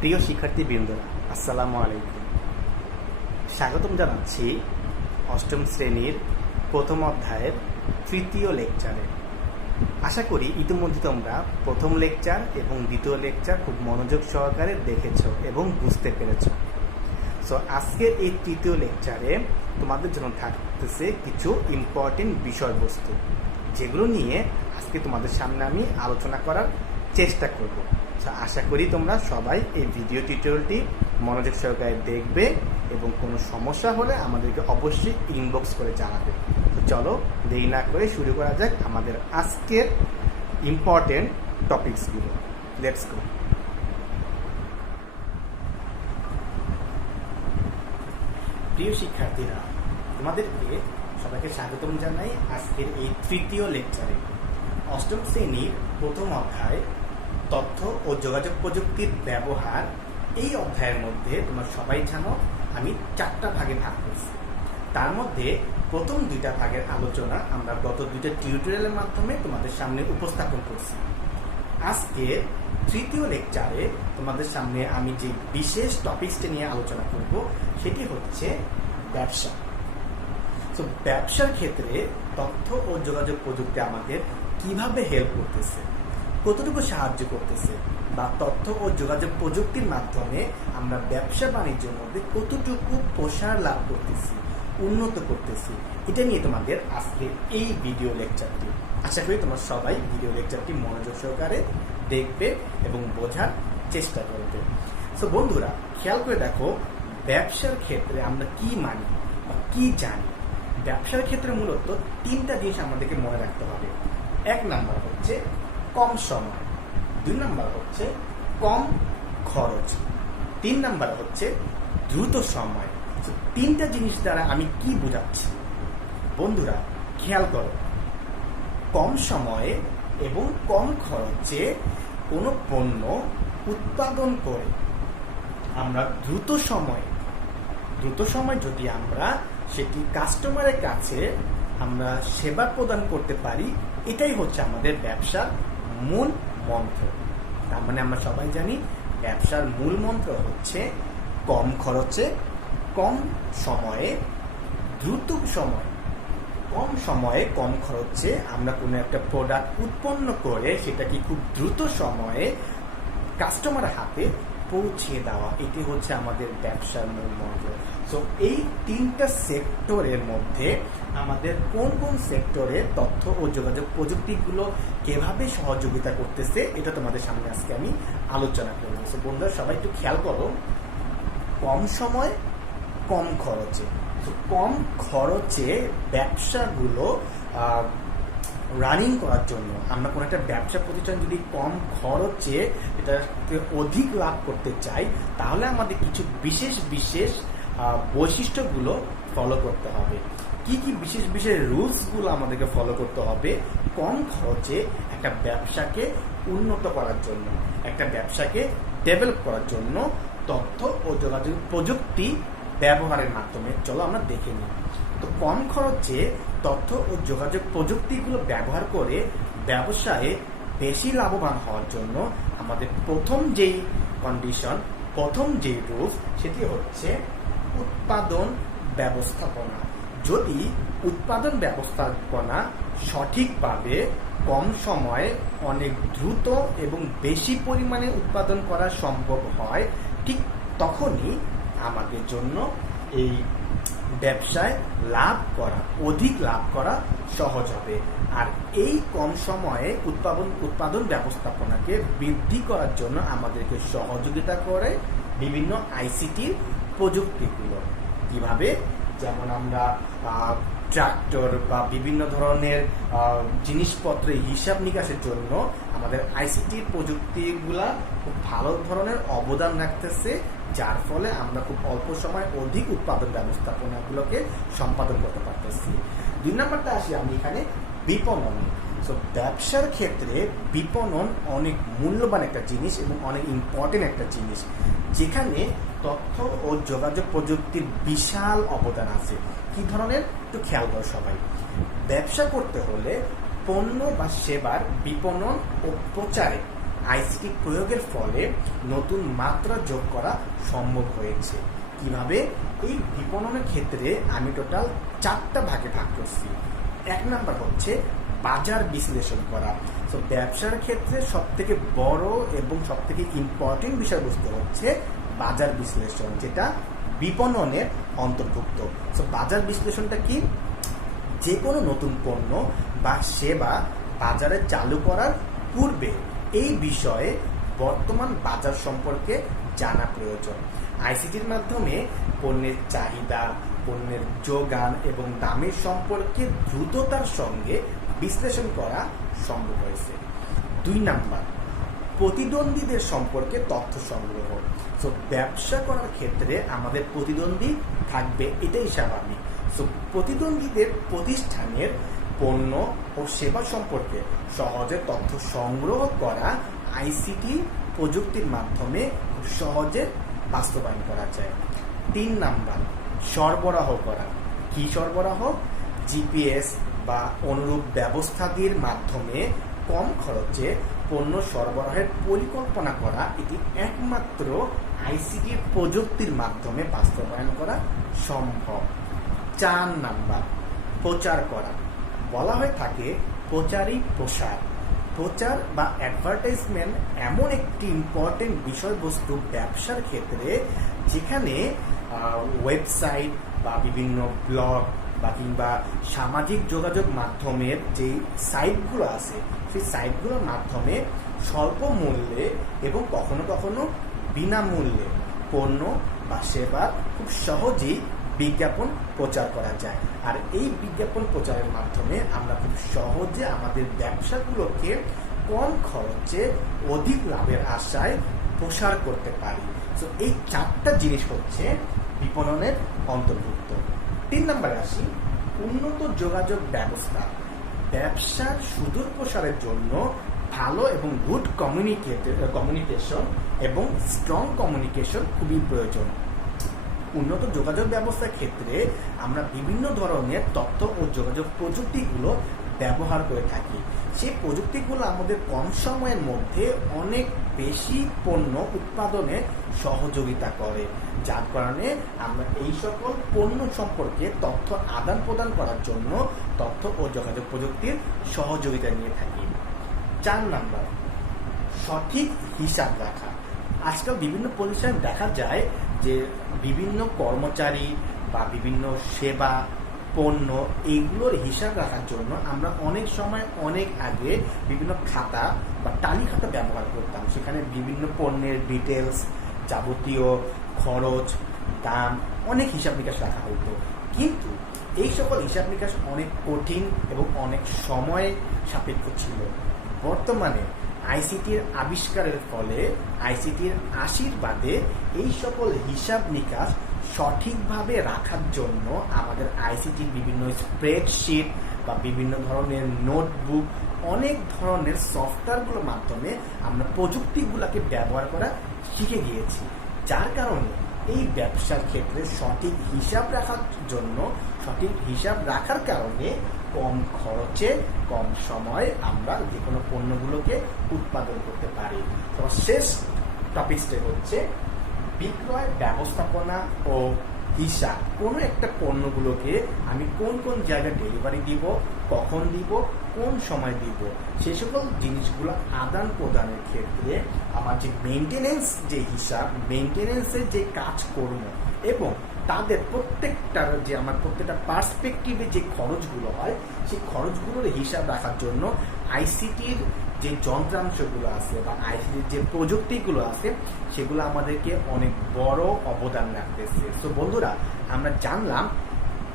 প্রিয় শিক্ষার্থীবৃন্দরা, আসসালামু আলাইকুম। স্বাগতম জানাচ্ছি অষ্টম শ্রেণীর প্রথম অধ্যায়ের তৃতীয় লেকচারে। আশা করি ইতিমধ্যে তোমরা প্রথম লেকচার এবং দ্বিতীয় লেকচার খুব মনোযোগ সহকারে দেখেছো এবং বুঝতে পেরেছো। সো আজকের এই তৃতীয় লেকচারে তোমাদের জন্য থাকতেছে কিছু ইম্পর্টেন্ট বিষয়বস্তু, যেগুলো নিয়ে আজকে তোমাদের সামনে আমি আলোচনা করার চেষ্টা করব। আশা করি তোমরা সবাই এই ভিডিও টিউটোরিয়ালটি মনোযোগ সহকারে দেখবে এবং কোনো সমস্যা হলে আমাদেরকে অবশ্যই ইনবক্স করে জানাবে। তো চলো দেরি না করে শুরু করা যাক আমাদের আজকের ইম্পর্টেন্ট টপিকসগুলো। Let's go. প্রিয় শিক্ষার্থীরা, তোমাদেরকে সবাইকে স্বাগতম জানাই আজকের এই তৃতীয় লেকচারে। অষ্টম শ্রেণীর প্রথম অধ্যায় তথ্য ও যোগাযোগ প্রযুক্তির ব্যবহার। এই অধ্যায়ের মধ্যে তোমরা সবাই জানো আমি 4টা ভাগে ভাগ করছি। তার মধ্যে প্রথম 2টা ভাগের আলোচনা আমরা গত 2টা টিউটোরিয়ালের মাধ্যমে তোমাদের সামনে উপস্থাপন করছি। আজকে তৃতীয় লেকচারে তোমাদের সামনে আমি যে বিশেষ টপিকসটা নিয়ে আলোচনা করব সেটি হচ্ছে ব্যবসা। তো ব্যবসার ক্ষেত্রে তথ্য ও যোগাযোগ প্রযুক্তি আমাদের কিভাবে হেল্প করতেছে, কতটুকু সাহায্য করতেছে, বা তথ্য ও যোগাযোগ প্রযুক্তির মাধ্যমে আমরা ব্যবসা বাণিজ্যের মধ্যে কতটুকু প্রসার লাভ করতেছি, উন্নত করতেছি, এটা নিয়ে তোমাদের আজকে এই ভিডিও লেকচারটি। আশা করি তোমরা সবাই ভিডিও লেকচারটি মনোযোগ সহকারে দেখবে এবং বোঝার চেষ্টা করবে। সো বন্ধুরা, খেয়াল করে দেখো ব্যবসার ক্ষেত্রে আমরা কি মানি বা কি জানি। ব্যবসার ক্ষেত্রে মূলত 3টা জিনিস আমাদেরকে মনে রাখতে হবে। 1 নাম্বার হচ্ছে কম সময়, 2 নাম্বার হচ্ছে কম খরচ, 3 নাম্বার হচ্ছে দ্রুত সময়। 3টা জিনিস দ্বারা আমি কি বোঝাচ্ছি বন্ধুরা, খেয়াল করো। কম সময়ে এবং কম খরচে কোনো পণ্য উৎপাদন করে আমরা দ্রুত সময় যদি আমরা সেটি কাস্টমারের কাছে আমরা সেবা প্রদান করতে পারি, এটাই হচ্ছে আমাদের ব্যবসার মূল মন্ত্র। তার মানে আমরা সবাই জানি ব্যবসার মূল মন্ত্র হচ্ছে কম খরচে, কম সময়ে, দ্রুত সময়। কম সময়ে কম খরচে আমরা কোনো একটা প্রোডাক্ট উৎপন্ন করে সেটাকে খুব দ্রুত সময়ে কাস্টমারের হাতে পৌঁছে দেওয়া, এটি হচ্ছে আমাদের ব্যবসার মূল মন্ত্র। সো এই 3টা সেক্টরের মধ্যে আমাদের কোন কোন সেক্টরে তথ্য ও যোগাযোগ প্রযুক্তিগুলো কিভাবে সহযোগিতা করতেছে, এটা তোমাদের সামনে আজকে আমি আলোচনা করব। সো বন্ধুরা, সবাই একটু খেয়াল করো। কম সময় কম খরচে। কম খরচে ব্যবসাগুলো রানিং করার জন্য আমরা কোনো একটা ব্যবসা প্রতিষ্ঠান যদি কম খরচে এটাকে অধিক লাভ করতে চাই, তাহলে আমাদের কিছু বিশেষ বৈশিষ্ট্যগুলো ফলো করতে হবে। কি কি বিশেষ রুলসগুলো আমাদেরকে ফলো করতে হবে কম খরচে একটা ব্যবসাকে উন্নত করার জন্য, একটা ব্যবসাকে ডেভেলপ করার জন্য তথ্য ও যোগাযোগ প্রযুক্তি ব্যবহারের মাধ্যমে। চলো আমরা দেখে নিই। তো কম খরচে তথ্য ও যোগাযোগ প্রযুক্তিগুলো ব্যবহার করে ব্যবসায়ে বেশি লাভবান হওয়ার জন্য আমাদের প্রথম যেই কন্ডিশন, প্রথম যেই রুলস, সেটি হচ্ছে উৎপাদন ব্যবস্থাপনা। যদি উৎপাদন ব্যবস্থাপনা সঠিকভাবে কম সময়ে অনেক দ্রুত এবং বেশি পরিমাণে উৎপাদন করা সম্ভব হয়, ঠিক তখনই আমাদের জন্য এই ব্যবসায় অধিক লাভ করা সহজ হবে। আর এই কম সময়ে উৎপাদন ব্যবস্থাপনাকে বৃদ্ধি করার জন্য আমাদেরকে সহযোগিতা করে বিভিন্ন আইসিটির প্রযুক্তিগুলো। কিভাবে? যেমন আমরা ট্রাক্টর বা বিভিন্ন ধরনের জিনিসপত্রের হিসাব নিকাশের জন্য আমাদের আইসিটির প্রযুক্তিগুলা খুব ভালো ধরনের অবদান রাখতেছে, যার ফলে আমরা খুব অল্প সময় অধিক উৎপাদন ব্যবস্থাপনাগুলোকে সম্পাদন করতে পারতেছি। 2 নাম্বারটা আসি আমি এখানে বিপণন। সো ব্যবসার ক্ষেত্রে বিপণন অনেক মূল্যবান একটা জিনিস এবং অনেক ইম্পর্টেন্ট একটা জিনিস, যেখানে তথ্য ও যোগাযোগ প্রযুক্তির বিশাল অবদান আছে। কি ধরনের? একটু খেয়াল করো সবাই। ব্যবসা করতে হলে পণ্য বা সেবার বিপণন ও প্রচারে আইসিটি প্রয়োগের ফলে নতুন মাত্রা যোগ করা সম্ভব হয়েছে। কিভাবে? এই বিপণনের ক্ষেত্রে আমি টোটাল 4টা ভাগে ভাগ করছি। 1 নাম্বার হচ্ছে বাজার বিশ্লেষণ করা। তো ব্যবসার ক্ষেত্রে সবথেকে বড় এবং সবথেকে ইম্পর্টেন্ট বিষয়বস্তু হচ্ছে বাজার বিশ্লেষণ, যেটা বিপণনের অন্তর্ভুক্ত। তো বাজার বিশ্লেষণটা কি? যে কোনো নতুন পণ্য বা সেবা বাজারে চালু করার পূর্বে এই বিষয়ে বর্তমান বাজার সম্পর্কে জানা প্রয়োজন। আইসিটির মাধ্যমে পণ্যের চাহিদা, পণ্যের যোগান এবং দামের সম্পর্কে দ্রুততার সঙ্গে বিশ্লেষণ করা সম্ভব হয়েছে। 2 নাম্বার, প্রতিদ্বন্দ্বীদের সম্পর্কে তথ্য সংগ্রহ। তো ব্যবসা করার ক্ষেত্রে আমাদের প্রতিদ্বন্দ্বী থাকবে, এটাই স্বাভাবিক। তো প্রতিদ্বন্দ্বীদের প্রতিষ্ঠানের পণ্য ও সেবা সম্পর্কে সহজে তথ্য সংগ্রহ করা আইসিটি প্রযুক্তির মাধ্যমে খুব সহজে বাস্তবায়ন করা যায়। 3 নাম্বার, সরবরাহ করা। কি সরবরাহ? জিপিএস বা অনুরূপ ব্যবস্থাদির মাধ্যমে কম খরচে পণ্য সরবরাহের পরিকল্পনা করা, এটি একমাত্র আইসিটি প্রযুক্তির মাধ্যমে বাস্তবায়ন করা সম্ভব। 4 নাম্বার, প্রচার করা। বলা হয়ে থাকে প্রচারই প্রসার। প্রচার বা অ্যাডভার্টাইজমেন্ট এমন একটি ইম্পর্টেন্ট বিষয়বস্তু ব্যবসার ক্ষেত্রে, যেখানে ওয়েবসাইট বা বিভিন্ন ব্লগ বা কিংবা সামাজিক যোগাযোগ মাধ্যমের যে সাইটগুলো আছে, সেই সাইটগুলোর মাধ্যমে স্বল্প মূল্যে এবং কখনো কখনো বিনামূল্যে পণ্য বা সেবা খুব সহজেই বিজ্ঞাপন প্রচার করা যায়। আর এই বিজ্ঞাপন প্রচারের মাধ্যমে আমরা খুব সহজে আমাদের ব্যবসাগুলোকে কম খরচে অধিক লাভের আশায় প্রসার করতে পারি। তো এই 4টা জিনিস হচ্ছে বিপণনের অন্তর্ভুক্ত। 3 নম্বরে আসি, উন্নত যোগাযোগ ব্যবস্থা। ব্যবসার সুদূর প্রসারের জন্য ভালো এবং গুড কমিউনিকেশন এবং স্ট্রং কমিউনিকেশন খুবই প্রয়োজন। উন্নত যোগাযোগ ব্যবস্থার ক্ষেত্রে আমরা বিভিন্ন ধরনের তথ্য ও যোগাযোগ প্রযুক্তিগুলো ব্যবহার করে থাকি। সেই প্রযুক্তিগুলো আমাদের কম সময়ের মধ্যে অনেক বেশি পণ্য উৎপাদনে সহযোগিতা করে, যার কারণে আমরা এই সকল পণ্য সম্পর্কে তথ্য আদান প্রদান করার জন্য তথ্য ও যোগাযোগ প্রযুক্তির সহযোগিতা নিয়ে থাকি। 4 নাম্বার, সঠিক হিসাব রাখা। আজকাল বিভিন্ন প্রতিষ্ঠানে দেখা যায় যে বিভিন্ন কর্মচারী বা বিভিন্ন সেবা পণ্য এইগুলোর হিসাব রাখার জন্য আমরা অনেক সময় অনেক আগে বিভিন্ন খাতা বা টালি খাতা ব্যবহার করতাম। সেখানে বিভিন্ন পণ্যের ডিটেলস, যাবতীয় খরচ, দাম, অনেক হিসাব নিকাশ রাখা হতো। কিন্তু এই সকল হিসাব নিকাশ অনেক কঠিন এবং অনেক সময় সাপেক্ষ ছিল। বর্তমানে আইসিটির আবিষ্কারের ফলে, আইসিটির আশীর্বাদে এই সকল হিসাব নিকাশ সঠিকভাবে রাখার জন্য আমাদের আইসিটির বিভিন্ন স্প্রেডশিট বা বিভিন্ন ধরনের নোটবুক, অনেক ধরনের সফটওয়্যারগুলোর মাধ্যমে আমরা প্রযুক্তিগুলোকে ব্যবহার করা শিখে গিয়েছি, যার কারণে এই ব্যবসার ক্ষেত্রে সঠিক হিসাব রাখার জন্য, সঠিক হিসাব রাখার কারণে কম খরচে কম সময়ে আমরা যে কোনো পণ্যগুলোকে উৎপাদন করতে পারি। তো শেষ টপিকসটা হচ্ছে বিক্রয় ব্যবস্থাপনা ও হিসাব। কোনো একটা পণ্যগুলোকে আমি কোন কোন জায়গায় ডেলিভারি দিব, কখন দিব, কোন সময় দিব, সে সকল জিনিসগুলো আদান প্রদানের ক্ষেত্রে আমার যে মেনটেনেন্স, যে হিসাব, মেনটেনেন্সের যে কাজকর্ম এবং তাদের প্রত্যেকটার যে আমার প্রত্যেকটা পার্সপেক্টিভে যে খরচগুলো হয়, সেই খরচগুলোর হিসাব রাখার জন্য আইসিটির যে যন্ত্রাংশগুলো আছে বা আইসিটির যে প্রযুক্তিগুলো আছে, সেগুলো আমাদেরকে অনেক বড় অবদান রাখতেছে। তো বন্ধুরা, আমরা জানলাম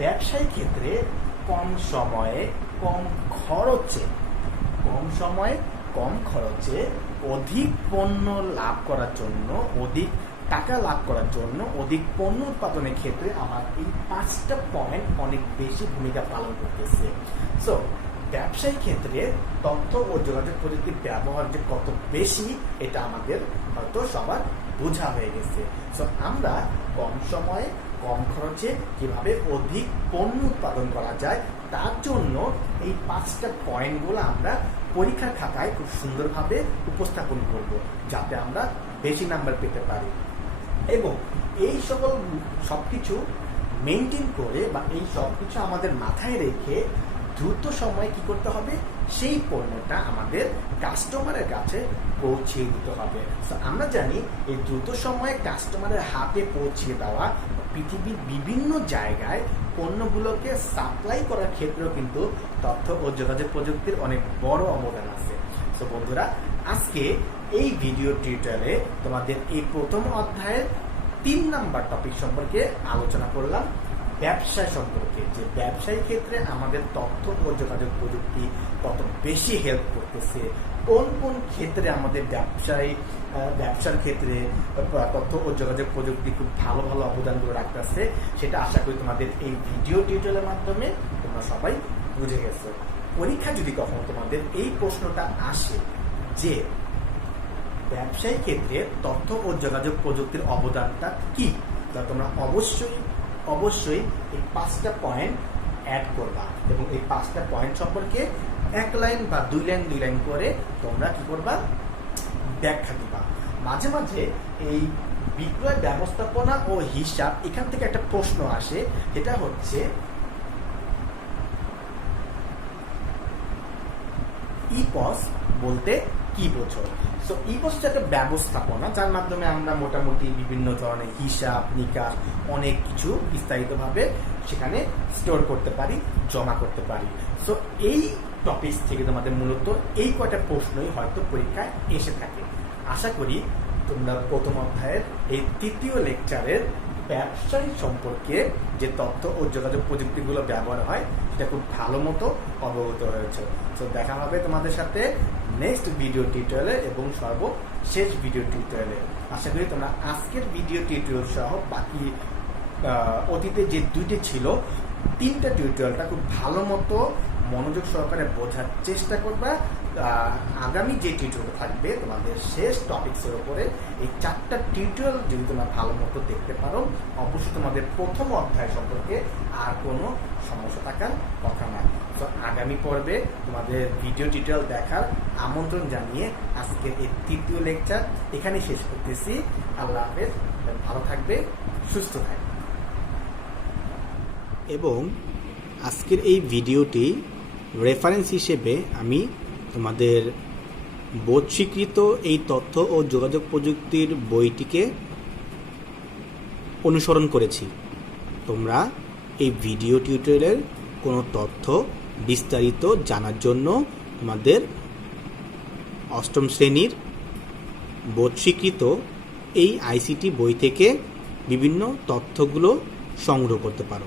ব্যবসায়িক ক্ষেত্রে কম সময়ে কম খরচে অধিক পণ্য লাভ করার জন্য, অধিক টাকা লাভ করার জন্য, অধিক পণ্য উৎপাদনের ক্ষেত্রে আমার এই 5টা পয়েন্ট অনেক বেশি ভূমিকা পালন করতেছে। সো ব্যবসায়িক ক্ষেত্রে তথ্য ও যোগাযোগ প্রযুক্তির ব্যবহার যে কত বেশি, এটা আমাদের হয়তো সবার বোঝা হয়ে গেছে। সো আমরা কম সময়ে কম খরচে কিভাবে অধিক পণ্য উৎপাদন করা যায়, তার জন্য এই 5টা পয়েন্টগুলো আমরা পরীক্ষার খাতায় খুব সুন্দরভাবে উপস্থাপন করব, যাতে আমরা বেশি নাম্বার পেতে পারি। এবং এই সকল সবকিছু মেনটেন করে বা এই সবকিছু আমাদের মাথায় রেখে দ্রুত সময়ে কি করতে হবে, সেই পণ্যটা আমাদের কাস্টমারের কাছে পৌঁছিয়ে দিতে হবে। তো আমরা জানি এই দ্রুত সময়ে কাস্টমারের হাতে পৌঁছিয়ে দেওয়া পৃথিবীর বিভিন্ন জায়গায় পণ্যগুলোকে সাপ্লাই করার ক্ষেত্রেও কিন্তু তথ্য ও যোগাযোগ প্রযুক্তির অনেক বড় অবদান আছে। তো বন্ধুরা, আজকে এই ভিডিও টিউটোরিয়ালে তোমাদের এই প্রথম অধ্যায়ের 3 নাম্বার টপিক সম্পর্কে আলোচনা করলাম, ব্যবসা সম্পর্কে, যে ব্যবসায়ী ক্ষেত্রে আমাদের তথ্য ও যোগাযোগ প্রযুক্তি কত বেশি হেল্প করতেছে, কোন কোন ক্ষেত্রে আমাদের ব্যবসার ক্ষেত্রে তথ্য ও যোগাযোগ প্রযুক্তি খুব ভালো ভালো অবদানগুলো রাখতেছে, সেটা আশা করি তোমাদের এই ভিডিও টিউটোরিয়ালের মাধ্যমে তোমরা সবাই বুঝে গেছো। পরীক্ষা যদি কখনো তোমাদের এই প্রশ্নটা আসে যে ব্যবসায়ী ক্ষেত্রে তথ্য ও যোগাযোগ প্রযুক্তির অবদানটা কি, তাহলে তোমরা অবশ্যই এই 5টা পয়েন্ট অ্যাড করবা এবং এই 5টা পয়েন্ট সম্পর্কে 1 লাইন বা 2 লাইন করে তোমরা কি করবা, ব্যাখ্যা দিবা। মাঝে মাঝে এই বিক্রয় ব্যবস্থাপনা ও হিসাব, এখান থেকে একটা প্রশ্ন আসে, এটা হচ্ছে ইপস বলতে কি বোঝো। সো ইপস হচ্ছে একটা ব্যবস্থাপনা যার মাধ্যমে আমরা মোটামুটি বিভিন্ন ধরনের হিসাব নিকাশ অনেক কিছু বিস্তারিতভাবে সেখানে স্টোর করতে পারি, জমা করতে পারি। সো এই টপিক থেকে তোমাদের মূলত এই কয়টা প্রশ্নই হয়তো পরীক্ষায় এসে থাকে। আশা করি তোমরা প্রথম অধ্যায়ের এই 3য় লেকচারের ব্যবসায়ী সম্পর্কে যে তথ্য ও যোগাযোগ প্রযুক্তিগুলো ব্যবহার হয় সেটা খুব ভালো মতো অবগত হয়েছে। তো দেখা হবে তোমাদের সাথে নেক্সট ভিডিও টিউটোরিয়ালে এবং সর্বশেষ ভিডিও টিউটোরিয়ালে। আশা করি তোমরা আজকের ভিডিও টিউটোরিয়াল সহ বাকি অতীতে যে 2টি ছিল 3টা টিউটোরিয়ালটা খুব ভালো মতো মনোযোগ সহকারে বোঝার চেষ্টা করবা। আগামী যে টিউটোরিয়াল থাকবে তোমাদের শেষ টপিক্সের উপরে, এই 4টা টিউটোরিয়াল যদি তোমরা ভালো মতো দেখতে পারো, অবশ্যই তোমাদের প্রথম অধ্যায় সম্পর্কে আর কোনো সমস্যা থাকার কথা না। তো আগামী পর্বে তোমাদের ভিডিও টিউটোরিয়াল দেখার আমন্ত্রণ জানিয়ে আজকের এই 3য় লেকচার এখানে শেষ করতেছি। আল্লাহ হাফেজ, ভালো থাকবে, সুস্থ থাকবে। এবং আজকের এই ভিডিওটি রেফারেন্স হিসেবে আমি তোমাদের বোর্ড স্বীকৃত এই তথ্য ও যোগাযোগ প্রযুক্তির বইটিকে অনুসরণ করেছি। তোমরা এই ভিডিও টিউটোরিয়ালের কোনো তথ্য বিস্তারিত জানার জন্য তোমাদের 8ম শ্রেণীর বোর্ড স্বীকৃত এই ICT বই থেকে বিভিন্ন তথ্যগুলো সংগ্রহ করতে পারো।